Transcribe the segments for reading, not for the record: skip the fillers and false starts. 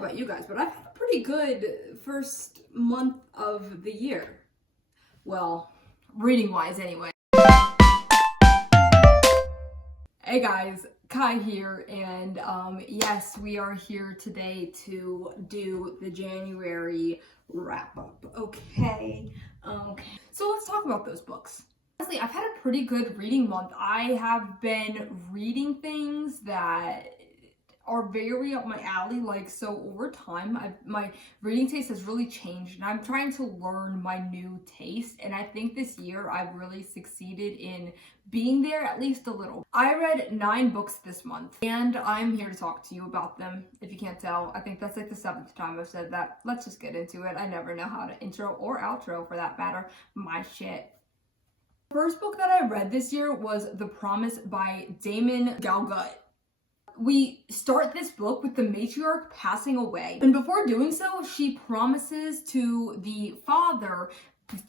about you guys, but I've had a pretty good first month of the year. Well, reading-wise anyway. Hey guys, Kai here, and yes, we are here today to do the January wrap-up, okay? So let's talk about those books. Honestly, I've had a pretty good reading month. I have been reading things that are very up my alley, so over time my reading taste has really changed, and I'm trying to learn my new taste, and I think this year I've really succeeded in being there at least a little. I read 9 books this month, and I'm here to talk to you about them. If you can't tell, I think that's like the 7th time I've said that. Let's just get into it. I never know how to intro or outro, for that matter, my shit. The first book that I read this year was The Promise by Damon Galgut. We start this book with the matriarch passing away, and before doing so, she promises to the father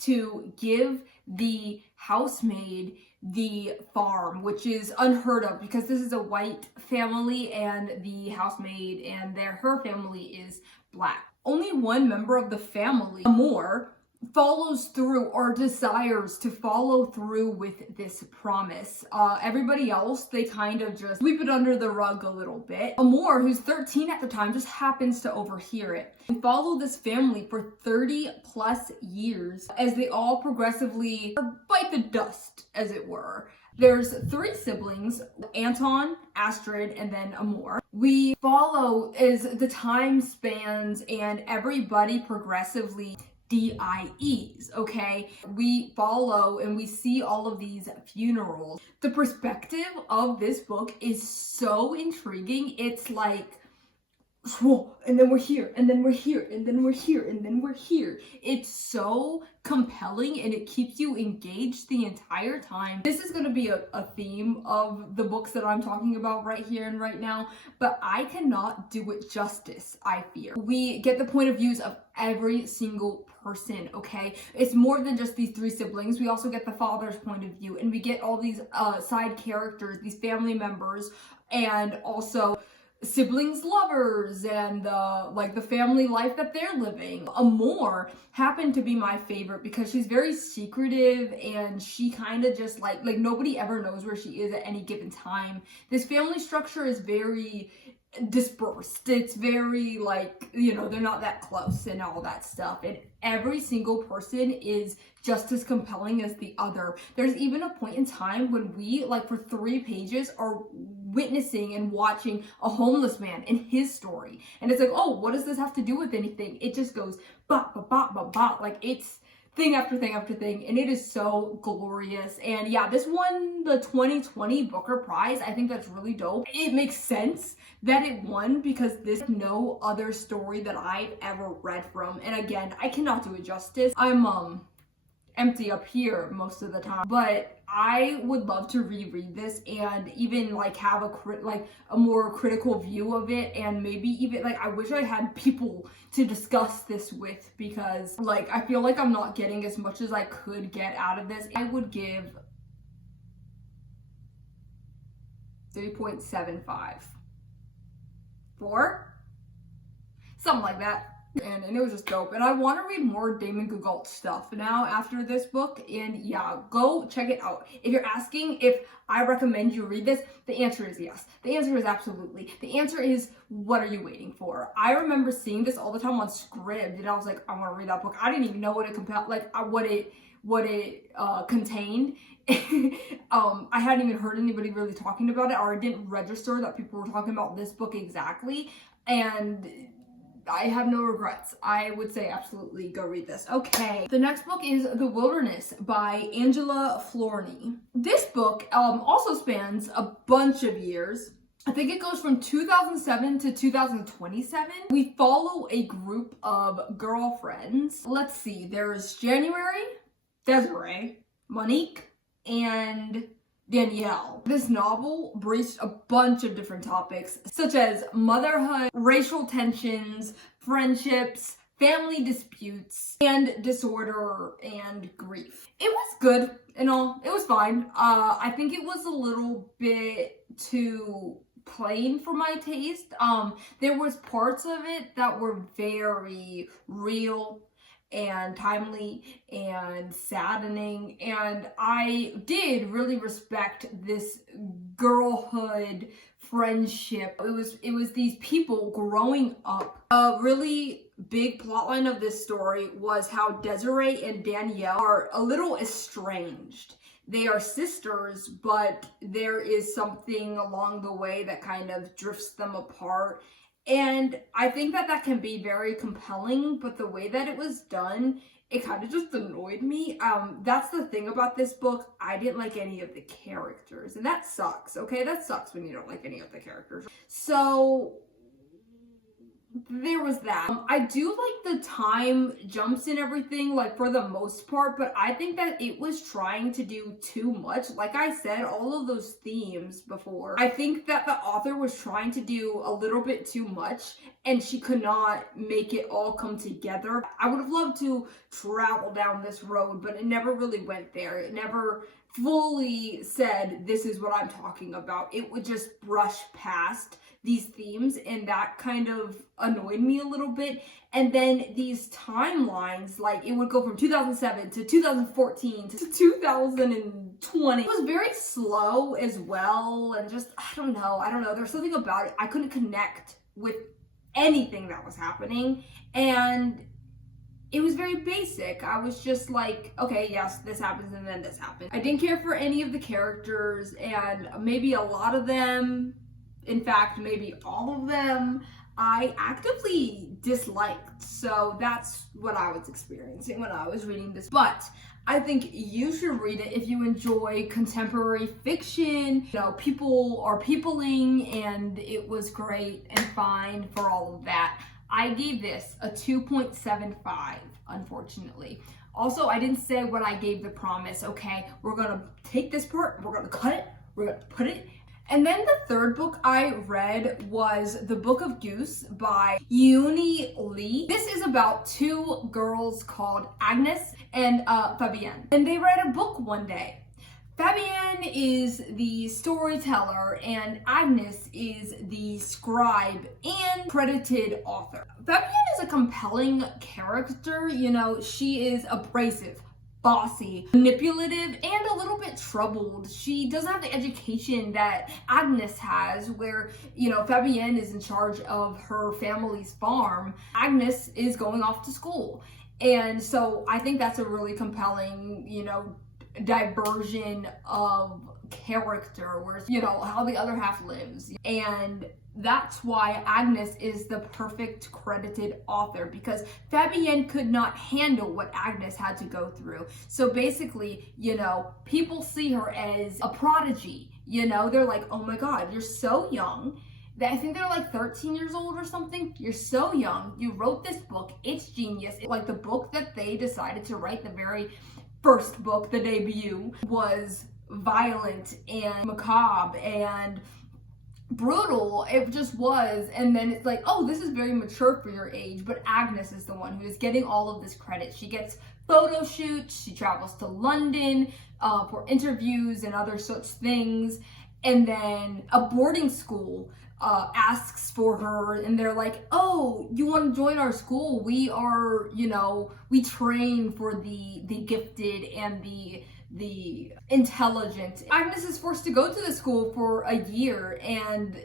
to give the housemaid the farm, which is unheard of because this is a white family and the housemaid and her family is black. Only one member of the family, Amor, follows through or desires to follow through with this promise. Everybody else, they kind of just sweep it under the rug a little bit. Amor, who's 13 at the time, just happens to overhear it. We follow this family for 30 plus years as they all progressively bite the dust, as it were. There's 3 siblings, Anton, Astrid, and then Amor. We follow as the time spans and everybody progressively DIEs, okay? We follow and we see all of these funerals. The perspective of this book is so intriguing. It's like, and then we're here, and then we're here, and then we're here, and then we're here. It's so compelling and it keeps you engaged the entire time. This is going to be a theme of the books that I'm talking about right here and right now, but I cannot do it justice, I fear. We get the point of views of every single person, okay? It's more than just these 3 siblings. We also get the father's point of view, and we get all these side characters, these family members, and also siblings, lovers, and the family life that they're living. Amor happened to be my favorite because she's very secretive and she kind of just like nobody ever knows where she is at any given time. This family structure is very dispersed. It's very they're not that close and all that stuff, and every single person is just as compelling as the other. There's even a point in time when we for 3 pages are witnessing and watching a homeless man and his story, and it's like, oh, what does this have to do with anything? It just goes bop bop bop bop bop, it's thing after thing after thing, and it is so glorious. And yeah, this won the 2020 Booker Prize. I think that's really dope. It makes sense that it won because there's no other story that I've ever read from, and again, I cannot do it justice. I'm empty up here most of the time, but I would love to reread this and even have a more critical view of it, and maybe even I wish I had people to discuss this with, because I feel like I'm not getting as much as I could get out of this. I would give 3.75. 4? Something like that. And it was just dope, and I want to read more Damon Galgut stuff now after this book, and yeah, go check it out. If you're asking if I recommend you read this, the answer is yes. The answer is absolutely. The answer is, what are you waiting for? I remember seeing this all the time on Scribd, and I was like, I want to read that book. I didn't even know what it contained. I hadn't even heard anybody really talking about it, or I didn't register that people were talking about this book exactly, and I have no regrets. I would say absolutely go read this. Okay, the next book is The Wilderness by Angela Florney. This book also spans a bunch of years. I think it goes from 2007 to 2027. We follow a group of girlfriends. Let's see, there's January, Desiree, Monique, and Danielle. This novel breached a bunch of different topics, such as motherhood, racial tensions, friendships, family disputes, and disorder and grief. It was good and all. It was fine. I think it was a little bit too plain for my taste. There was parts of it that were very real and timely and saddening, and I did really respect this girlhood friendship. It was these people growing up. A really big plotline of this story was how Desiree and Danielle are a little estranged. They are sisters, but there is something along the way that kind of drifts them apart. And I think that that can be very compelling, but the way that it was done, it kind of just annoyed me. That's the thing about this book. I didn't like any of the characters, and that sucks, okay? That sucks when you don't like any of the characters. So there was that. I do like the time jumps and everything, like for the most part, but I think that it was trying to do too much. Like I said, all of those themes before, I think that the author was trying to do a little bit too much and she could not make it all come together. I would have loved to travel down this road, but it never really went there. It never fully said, this is what I'm talking about. It would just brush past these themes, and that kind of annoyed me a little bit. And then these timelines, like it would go from 2007 to 2014 to 2020. It was very slow as well, and just I don't know, there's something about it I couldn't connect with anything that was happening, and it was very basic. I was just like, okay, yes, this happens and then this happens. I didn't care for any of the characters, and maybe a lot of them, in fact, maybe all of them, I actively disliked. So that's what I was experiencing when I was reading this. But I think you should read it if you enjoy contemporary fiction. You know, people are peopling, and it was great and fine for all of that. I gave this a 2.75, unfortunately. Also, I didn't say what I gave the promise. Okay, we're gonna take this part, we're gonna cut it, we're gonna put it. And then the third book I read was The Book of Goose by Yoon Lee. This is about two girls called Agnes and Fabienne. And they read a book one day. Fabienne is the storyteller and Agnes is the scribe and credited author. Fabienne is a compelling character. You know, she is abrasive, bossy, manipulative, and a little bit troubled. She doesn't have the education that Agnes has, where, you know, Fabienne is in charge of her family's farm. Agnes is going off to school. And so I think that's a really compelling, you know, diversion of character, where, you know, how the other half lives. And that's why Agnes is the perfect credited author, because Fabienne could not handle what Agnes had to go through. So basically, you know, people see her as a prodigy. You know, they're like, oh my God, you're so young. I think they're like 13 years old or something. You're so young. You wrote this book. It's genius. Like the book that they decided to write, the very first book, the debut, was violent and macabre and brutal. It just was. And then it's like, oh, this is very mature for your age. But Agnes is the one who is getting all of this credit. She gets photo shoots. She travels to London for interviews and other such things. And then a boarding school asks for her, and they're like, oh, you want to join our school? We are, you know, we train for the gifted and the intelligent. Agnes is forced to go to the school for a year, and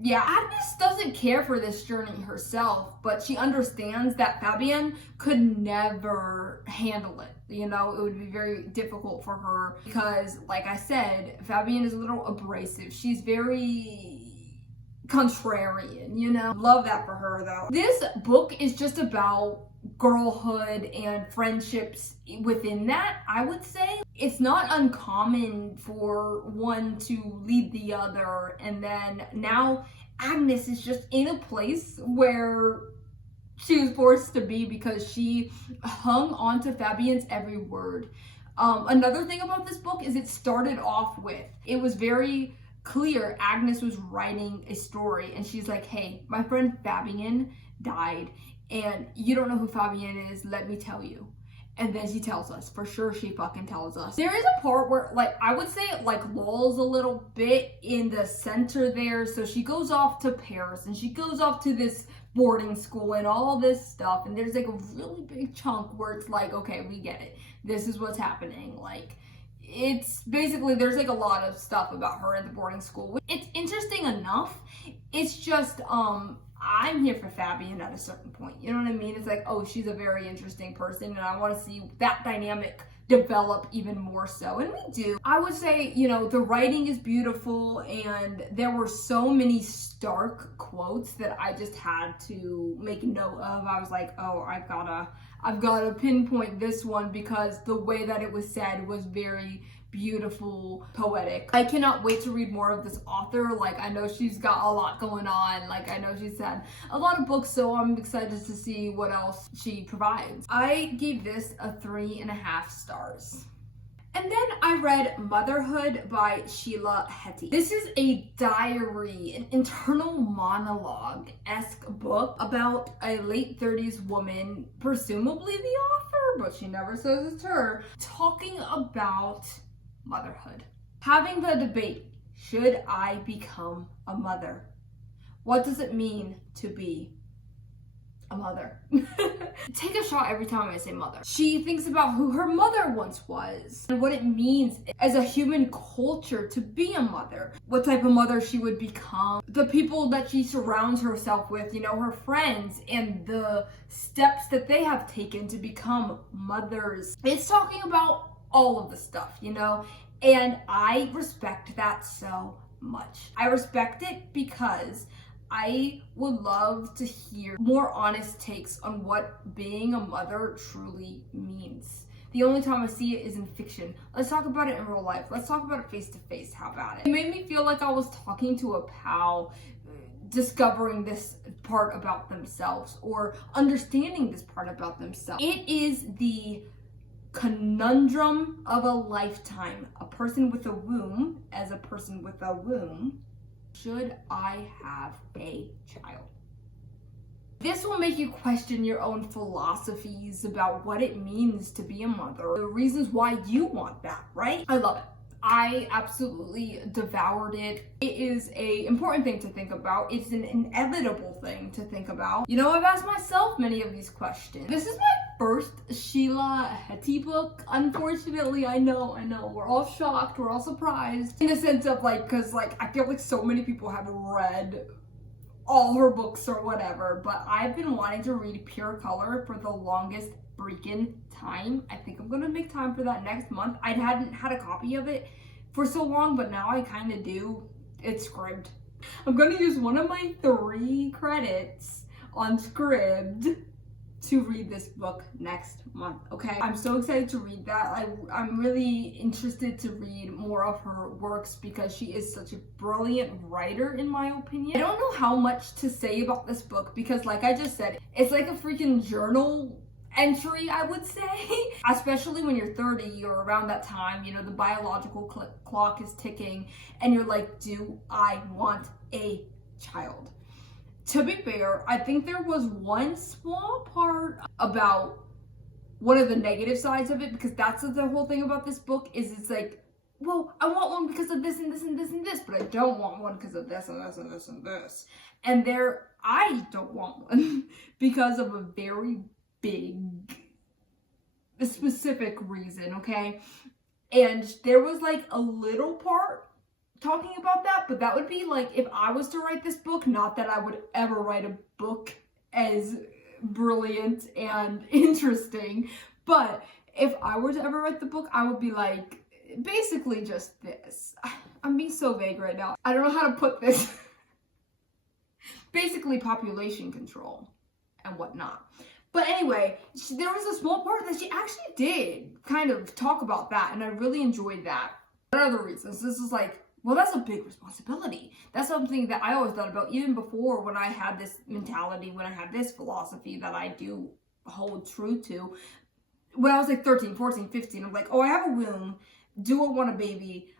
yeah, Agnes doesn't care for this journey herself, but she understands that Fabienne could never handle it. You know, it would be very difficult for her because, like I said, Fabienne is a little abrasive. She's very contrarian, you know. Love that for her, though. This book is just about girlhood and friendships within that, I would say. It's not uncommon for one to lead the other, and then now Agnes is just in a place where she was forced to be because she hung on to Fabienne's every word. Another thing about this book is it started off with, it was very clear Agnes was writing a story, and she's like, hey, my friend Fabienne died, and you don't know who Fabienne is, let me tell you. And then she tells us, for sure she fucking tells us. There is a part where, like, I would say it, like, lulls a little bit in the center there. So she goes off to Paris and she goes off to this boarding school and all this stuff. And there's, like, a really big chunk where it's like, okay, we get it. This is what's happening. Like, it's basically, there's, like, a lot of stuff about her at the boarding school. It's interesting enough. It's just, I'm here for Fabian at a certain point. You know what I mean? It's like, oh, she's a very interesting person and I want to see that dynamic develop even more so. And we do. I would say, you know, the writing is beautiful and there were so many stark quotes that I just had to make note of. I was like, oh, I've got to pinpoint this one because the way that it was said was very beautiful, poetic. I cannot wait to read more of this author. Like, I know she's got a lot going on. Like, I know she's had a lot of books, so I'm excited to see what else she provides. I gave this a 3.5 stars. And then I read Motherhood by Sheila Heti. This is a diary, an internal monologue-esque book about a late 30s woman, presumably the author, but she never says it's her, talking about motherhood. Having the debate, should I become a mother? What does it mean to be a mother? Take a shot every time I say mother. She thinks about who her mother once was and what it means as a human culture to be a mother. What type of mother she would become. The people that she surrounds herself with, you know, her friends and the steps that they have taken to become mothers. It's talking about all of the stuff, you know, and I respect that so much. I respect it because I would love to hear more honest takes on what being a mother truly means. The only time I see it is in fiction. Let's talk about it in real life. Let's talk about it face to face. How about it? It made me feel like I was talking to a pal, discovering this part about themselves or understanding this part about themselves. It is the conundrum of a lifetime. A person with a womb, as a person with a womb, should I have a child? This will make you question your own philosophies about what it means to be a mother, the reasons why you want that, right? I love it. I absolutely devoured it. It is an important thing to think about. It's an inevitable thing to think about. You know, I've asked myself many of these questions. This is my first Sheila Heti book. Unfortunately, I know, we're all shocked, we're all surprised. In the sense of like, cause like, I feel like so many people have read all her books or whatever, but I've been wanting to read Pure Color for the longest freaking time. I think I'm gonna make time for that next month. I hadn't had a copy of it for so long, but now I kind of do. It's Scribd. I'm gonna use one of my 3 credits on Scribd to read this book next month, okay? I'm so excited to read that. I'm really interested to read more of her works because she is such a brilliant writer, in my opinion. I don't know how much to say about this book because, like I just said, it's like a freaking journal entry, I would say. Especially when you're 30 or around that time, you know, the biological clock is ticking and you're like, do I want a child? To be fair, I think there was one small part about one of the negative sides of it, because that's the whole thing about this book is it's like, well, I want one because of this and this and this and this, but I don't want one because of this and this and this and this. And I don't want one because of a very big, specific reason, okay? And there was like a little part talking about that, but that would be like if I was to write this book, not that I would ever write a book as brilliant and interesting, but if I were to ever write the book, I would be like, basically just this. I'm being so vague right now. I don't know how to put this. Basically population control and whatnot. But anyway, there was a small part that she actually did kind of talk about that, and I really enjoyed that. For other reasons, this is like, well, that's a big responsibility. That's something that I always thought about, even before when I had this mentality, when I had this philosophy that I do hold true to. When I was like 13, 14, 15, I'm like, oh, I have a womb. Do I want a baby?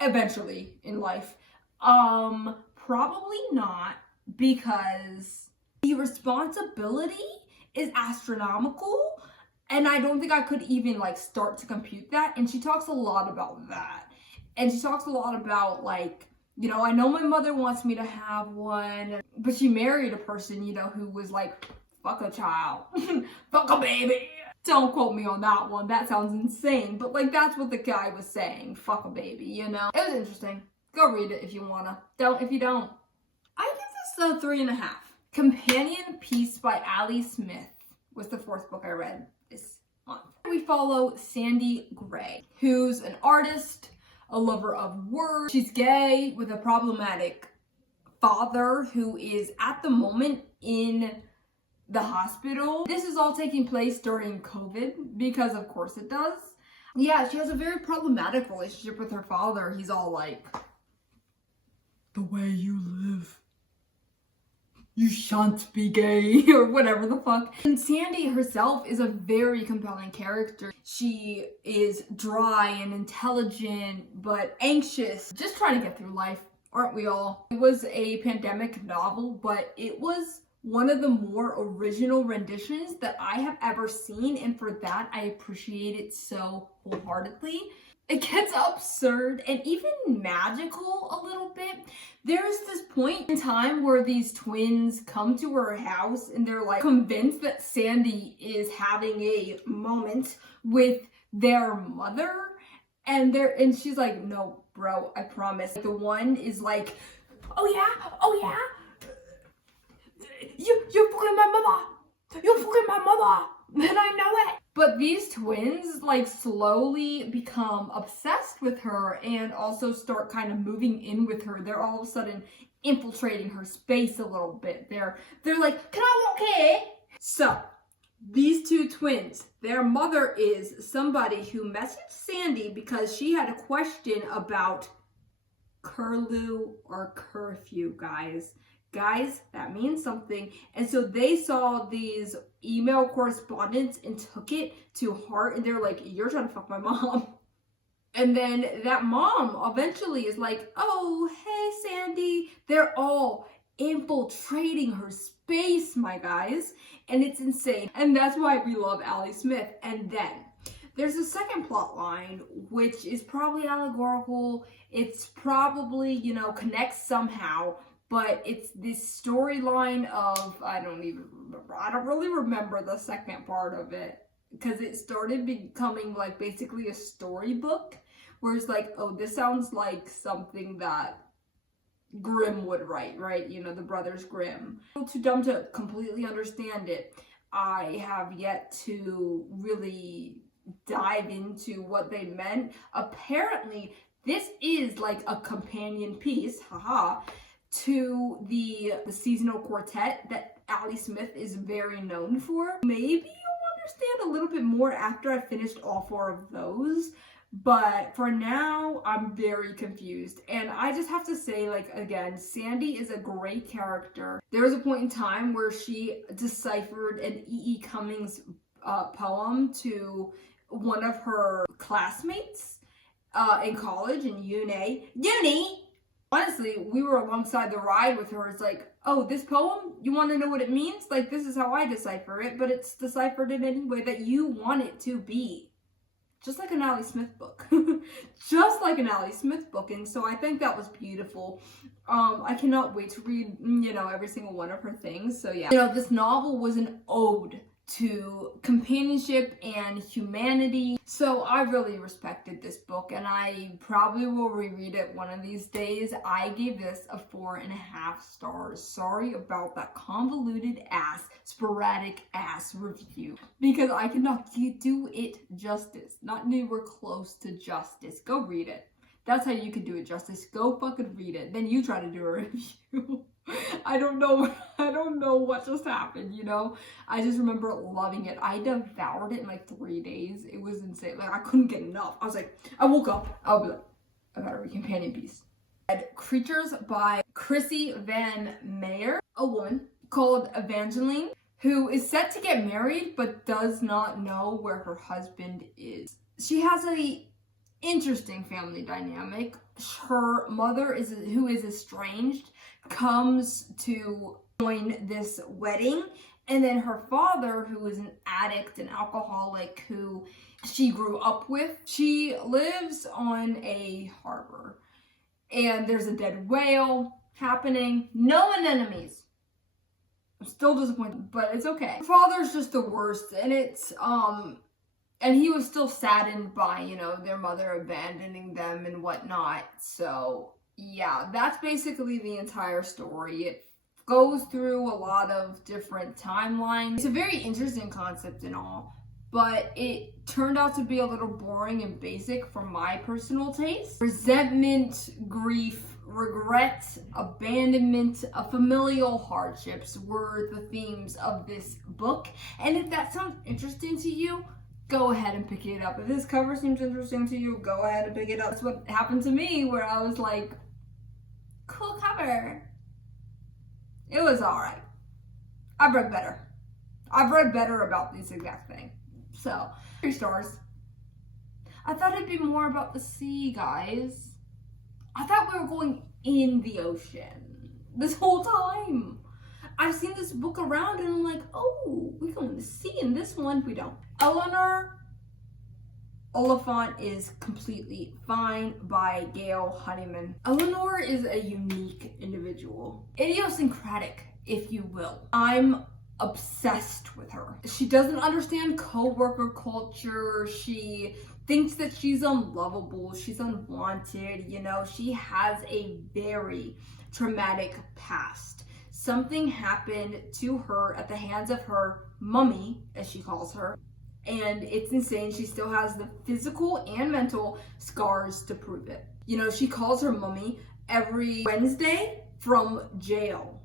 Eventually in life. Probably not, because the responsibility is astronomical. And I don't think I could even like start to compute that. And she talks a lot about that. And she talks a lot about like, you know, I know my mother wants me to have one, but she married a person, you know, who was like, fuck a child, fuck a baby. Don't quote me on that one. That sounds insane. But like, that's what the guy was saying. Fuck a baby, you know? It was interesting. Go read it if you wanna. Don't if you don't. I give this a 3.5. Companion Piece by Ali Smith was the 4th book I read this month. We follow Sandy Gray, who's an artist, a lover of words. She's gay with a problematic father who is at the moment in the hospital. This is all taking place during COVID because of course it does. Yeah, she has a very problematic relationship with her father. He's all like, the way you live, you shan't be gay, or whatever the fuck. And Sandy herself is a very compelling character. She is dry and intelligent, but anxious, just trying to get through life, aren't we all? It was a pandemic novel, but it was one of the more original renditions that I have ever seen, and for that I appreciate it so wholeheartedly. It gets absurd and even magical a little bit. There's this point in time where these twins come to her house and they're like convinced that Sandy is having a moment with their mother, and she's like, no bro, I promise. The one is like, oh yeah, you're fucking my mother, you're fucking my mother, and I know it. But these twins like slowly become obsessed with her and also start kind of moving in with her. They're all of a sudden infiltrating her space a little bit. They're like, can I walk here? So these two twins, their mother is somebody who messaged Sandy because she had a question about curlew or curfew, guys. Guys, that means something. And so they saw these email correspondence and took it to heart, and they're like, you're trying to fuck my mom. And then that mom eventually is like, oh, hey, Sandy. They're all infiltrating her space, my guys. And it's insane. And that's why we love Ali Smith. And then there's a second plot line, which is probably allegorical. It's probably, you know, connects somehow. But it's this storyline of, I don't really remember the second part of it. Because it started becoming like basically a storybook. Where it's like, oh, this sounds like something that Grimm would write, right? You know, the Brothers Grimm. I'm too dumb to completely understand it. I have yet to really dive into what they meant. Apparently, this is like a companion piece, haha, to the seasonal quartet that Ali Smith is very known for. Maybe you'll understand a little bit more after I finished all 4 of those. But for now, I'm very confused. And I just have to say, like, again, Sandy is a great character. There was a point in time where she deciphered an E.E. Cummings poem to one of her classmates in college, in uni. Honestly, we were alongside the ride with her. It's like, oh, this poem, you want to know what it means? Like, this is how I decipher it, but it's deciphered in any way that you want it to be. Just like an Ali Smith book. Just like an Ali Smith book. And so I think that was beautiful. I cannot wait to read, you know, every single one of her things. So yeah. You know, this novel was an ode to companionship and humanity. So I really respected this book, and I probably will reread it one of these days. I gave this a 4.5 stars. Sorry about that convoluted ass, sporadic ass review, because I cannot do it justice. Not anywhere close to justice. Go read it. That's how you can do it justice. Go fucking read it. Then you try to do a review. I don't know what just happened, you know? I just remember loving it. I devoured it in like 3 days. It was insane. Like, I couldn't get enough. I was like, I woke up, I was like, I gotta read companion piece. And Creatures by Chrissy Van Meyer, a woman called Evangeline, who is set to get married but does not know where her husband is. She has a interesting family dynamic. Her mother, who is estranged, comes to join this wedding. And then her father, who is an addict, an alcoholic, who she grew up with, she lives on a harbor. And there's a dead whale happening. No anemones. I'm still disappointed, but it's okay. Her father's just the worst, and and he was still saddened by, you know, their mother abandoning them and whatnot. So, yeah, that's basically the entire story. It goes through a lot of different timelines. It's a very interesting concept and all, but it turned out to be a little boring and basic for my personal taste. Resentment, grief, regret, abandonment, familial hardships were the themes of this book. And if that sounds interesting to you, go ahead and pick it up. If this cover seems interesting to you, go ahead and pick it up. That's what happened to me, where I was like, cool cover. It was alright. I've read better. I've read better about this exact thing. So, 3 stars. I thought it'd be more about the sea, guys. I thought we were going in the ocean this whole time. I've seen this book around and I'm like, oh, we're going to the sea in this one. We don't. Eleanor Oliphant is completely fine by Gail Honeyman. Eleanor is a unique individual. Idiosyncratic, if you will. I'm obsessed with her. She doesn't understand coworker culture. She thinks that she's unlovable. She's unwanted. You know, she has a very traumatic past. Something happened to her at the hands of her mummy, as she calls her. And it's insane. She still has the physical and mental scars to prove it. You know, she calls her mummy every Wednesday from jail.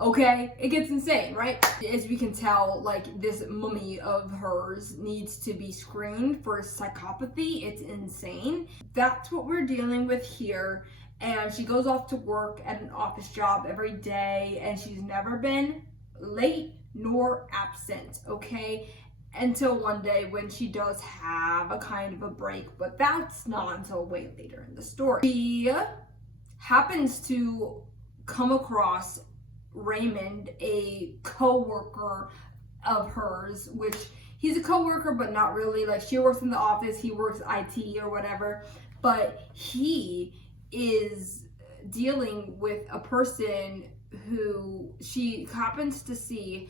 Okay? It gets insane, right? As we can tell, like, this mummy of hers needs to be screened for psychopathy. It's insane. That's what we're dealing with here. And she goes off to work at an office job every day, and she's never been late nor absent, okay? Until one day when she does have a kind of a break, but that's not until way later in the story. She happens to come across Raymond, a co-worker of hers, which he's a co-worker, but not really. Like, she works in the office, he works IT or whatever, but he is dealing with a person who she happens to see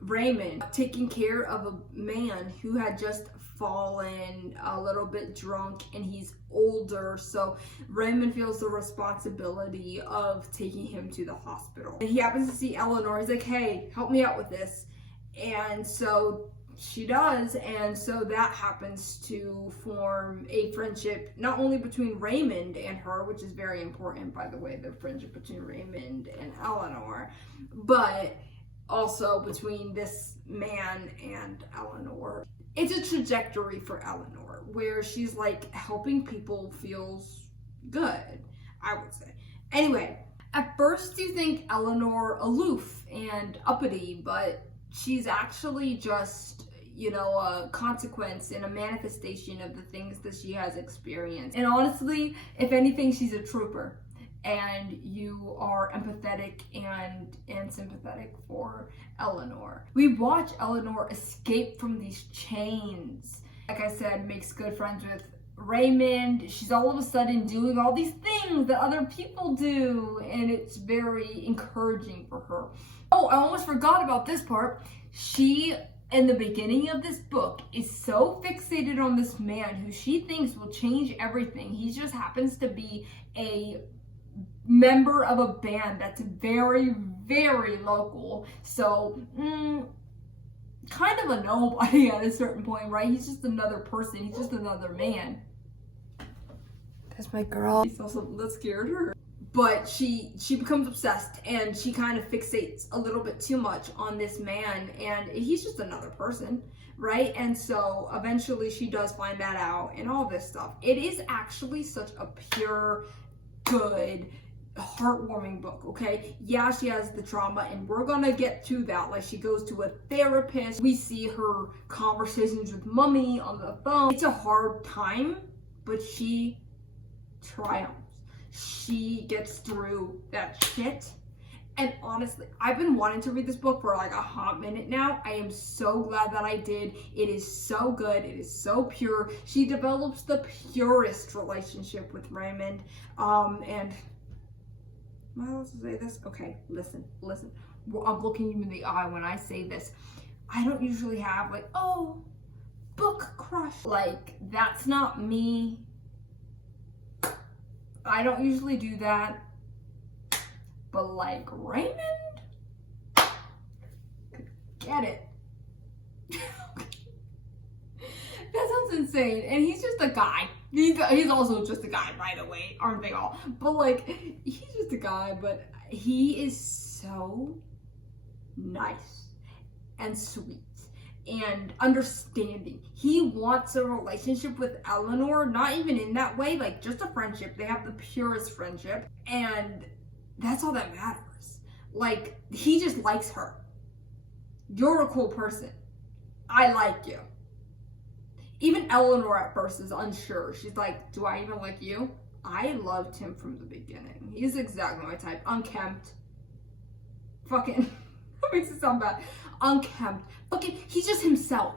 Raymond taking care of a man who had just fallen a little bit drunk, and he's older, so Raymond feels the responsibility of taking him to the hospital. And he happens to see Eleanor. He's like, hey, help me out with this. And so she does, and so that happens to form a friendship not only between Raymond and her, which is very important, by the way, the friendship between Raymond and Eleanor, but also between this man and Eleanor. It's a trajectory for Eleanor where she's like helping people feels good, I would say. Anyway, at first you think Eleanor aloof and uppity, but she's actually just, you know, a consequence and a manifestation of the things that she has experienced. And honestly, if anything, she's a trooper. And you are empathetic and sympathetic for Eleanor. We watch Eleanor escape from these chains. Like I said, makes good friends with Raymond. She's all of a sudden doing all these things that other people do, and it's very encouraging for her. Oh, I almost forgot about this part. She, in the beginning of this book, is so fixated on this man who she thinks will change everything. He just happens to be a member of a band that's very, very local. So, kind of a nobody at a certain point, right? He's just another person. He's just another man. That's my girl. He saw something that scared her. But she becomes obsessed, and she kind of fixates a little bit too much on this man, and he's just another person, right? And so eventually she does find that out and all this stuff. It is actually such a pure, good, heartwarming book, okay? Yeah, she has the trauma, and we're gonna get to that. Like, she goes to a therapist. We see her conversations with Mummy on the phone. It's a hard time, but she triumphs. She gets through that shit, And honestly, I've been wanting to read this book for like a hot minute now. I am so glad that I did. It is so good. It is so pure. She develops the purest relationship with Raymond. And am I allowed to say this? Okay, listen. I'm looking you in the eye when I say this. I don't usually have like, oh, book crush. Like, that's not me. I don't usually do that. But like Raymond, get it. That sounds insane. And he's just a guy. He's also just a guy, by the way, aren't they all? But like, he's just a guy, but he is so nice and sweet and understanding. He wants a relationship with Eleanor, not even in that way, like just a friendship. They have the purest friendship, and that's all that matters. Like, he just likes her. You're a cool person. I like you. Even Eleanor at first is unsure. She's like, do I even like you? I loved him from the beginning. He's exactly my type. Unkempt. Fucking, that makes it sound bad. Unkempt. Fucking, he's just himself.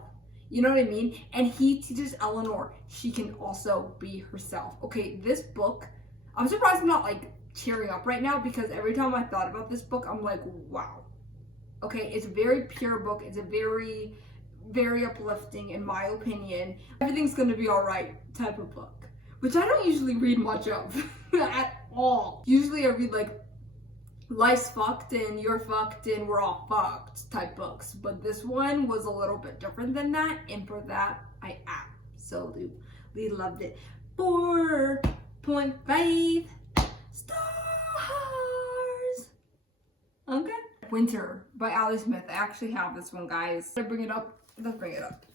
You know what I mean? And he teaches Eleanor she can also be herself. Okay, this book, I'm surprised I'm not like tearing up right now, because every time I thought about this book, I'm like, wow. Okay, it's a very pure book. It's a very, very uplifting, in my opinion. Everything's gonna be all right type of book, which I don't usually read much of at all. Usually I read like life's fucked and you're fucked and we're all fucked type books, but this one was a little bit different than that, and for that I absolutely loved it. 4.5 stars. Okay. Winter by Ali Smith. I actually have this one, guys. Did I bring it up? Let's bring it up.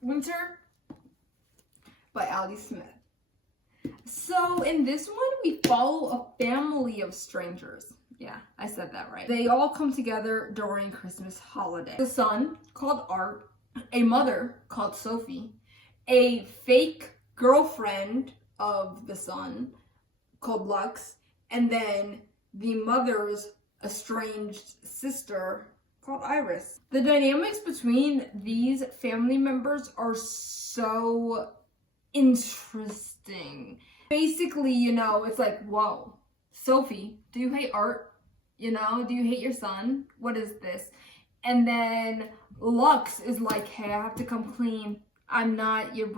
Winter by Ali Smith. So in this one, we follow a family of strangers. Yeah, I said that right. They all come together during Christmas holiday. The son, called Art, a mother, called Sophie, a fake girlfriend of the son, called Lux, and then the mother's estranged sister, called Iris. The dynamics between these family members are so interesting. Basically, you know, it's like, whoa, Sophie, do you hate Art? You know, do you hate your son? What is this? And then Lux is like, hey, I have to come clean. I'm not your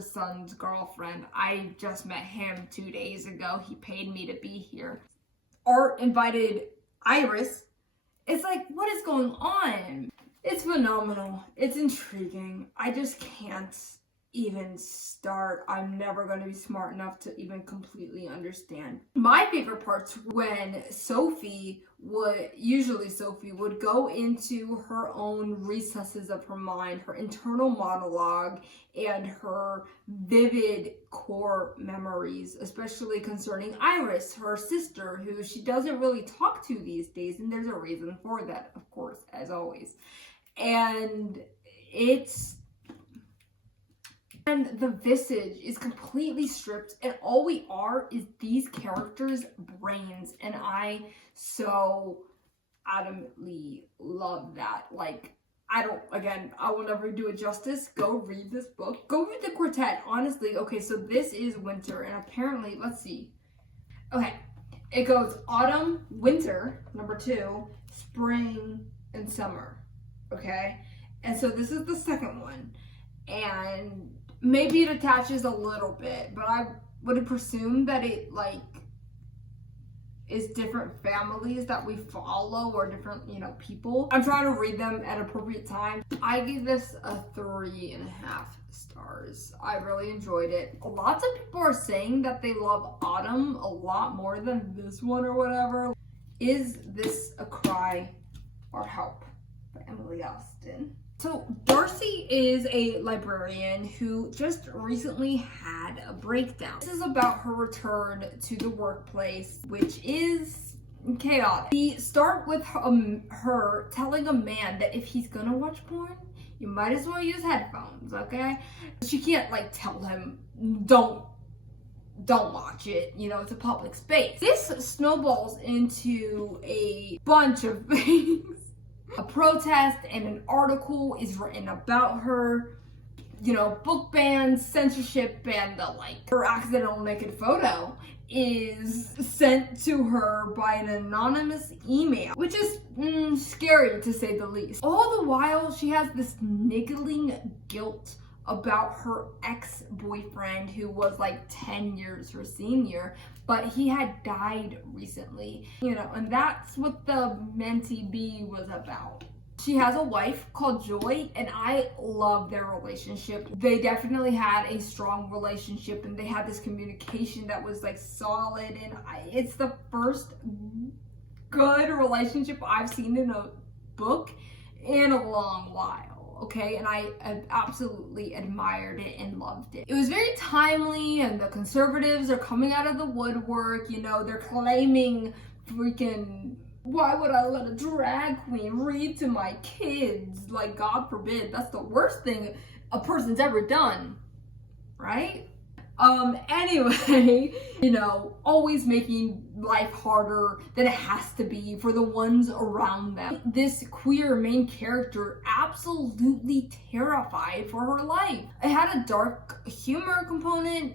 son's girlfriend. I just met him 2 days ago. He paid me to be here. Art invited Iris. It's like, what is going on? It's phenomenal. It's intriguing. I just can't even start. I'm never going to be smart enough to even completely understand. My favorite parts when Sophie would go into her own recesses of her mind, her internal monologue, and her vivid core memories, especially concerning Iris, her sister, who she doesn't really talk to these days, and there's a reason for that, of course, as always. And the visage is completely stripped, and all we are is these characters' brains, and I so adamantly love that. Like, I will never do it justice. Go read this book. Go read the quartet, honestly. Okay, so this is winter, and apparently, let's see. Okay, it goes autumn, winter, number 2, spring, and summer. Okay, and so this is the second one, and maybe it attaches a little bit, but I would presume that it like is different families that we follow, or different, you know, people. I'm trying to read them at appropriate time. I give this a 3.5 stars. I really enjoyed it. Lots of people are saying that they love Autumn a lot more than this one or whatever. Is This a Cry or Help by Emily Austin. So Darcy is a librarian who just recently had a breakdown. This is about her return to the workplace, which is chaotic. We start with her telling a man that if he's gonna watch porn, you might as well use headphones, okay? She can't like tell him, don't don't watch it. You know, it's a public space. This snowballs into a bunch of things. A protest and an article is written about her. You know, book bans, censorship, and the like. Her accidental naked photo is sent to her by an anonymous email, which is scary to say the least. All the while, she has this niggling guilt about her ex-boyfriend who was like 10 years her senior, but he had died recently, you know, and that's what the mentee B was about. She has a wife called Joy, and I love their relationship. They definitely had a strong relationship, and they had this communication that was like solid, and it's the first good relationship I've seen in a book in a long while. Okay, and I absolutely admired it and loved it. It was very timely, and the conservatives are coming out of the woodwork. You know, they're claiming freaking, why would I let a drag queen read to my kids? Like, God forbid, that's the worst thing a person's ever done, right? Anyway, you know, always making life harder than it has to be for the ones around them. This queer main character absolutely terrified for her life. It had a dark humor component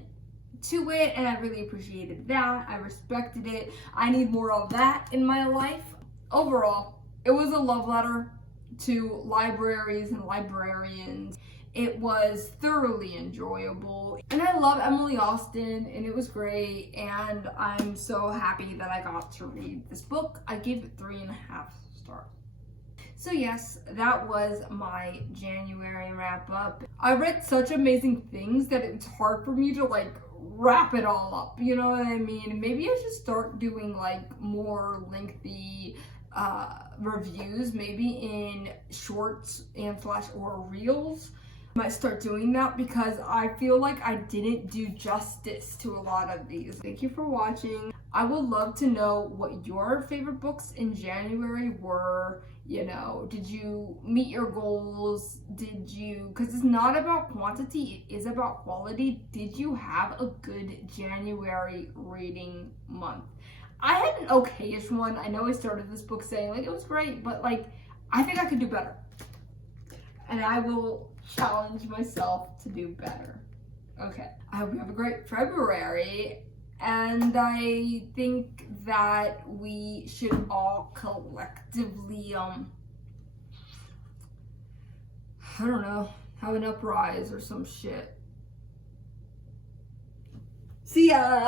to it, and I really appreciated that. I respected it. I need more of that in my life. Overall, it was a love letter to libraries and librarians. It was thoroughly enjoyable, and I love Emily Austen, and it was great, and I'm so happy that I got to read this book. I gave it 3.5 stars. So yes, that was my January wrap up. I read such amazing things that it's hard for me to like wrap it all up, you know what I mean? Maybe I should start doing like more lengthy reviews, maybe in shorts and slash or reels. I might start doing that because I feel like I didn't do justice to a lot of these. Thank you for watching. I would love to know what your favorite books in January were. You know, did you meet your goals? Did you, because it's not about quantity, it is about quality. Did you have a good January reading month? I had an okayish one. I know I started this book saying like it was great, but like I think I could do better. And I will challenge myself to do better. Okay. I hope you have a great February. And I think that we should all collectively, I don't know, have an uprise or some shit. See ya!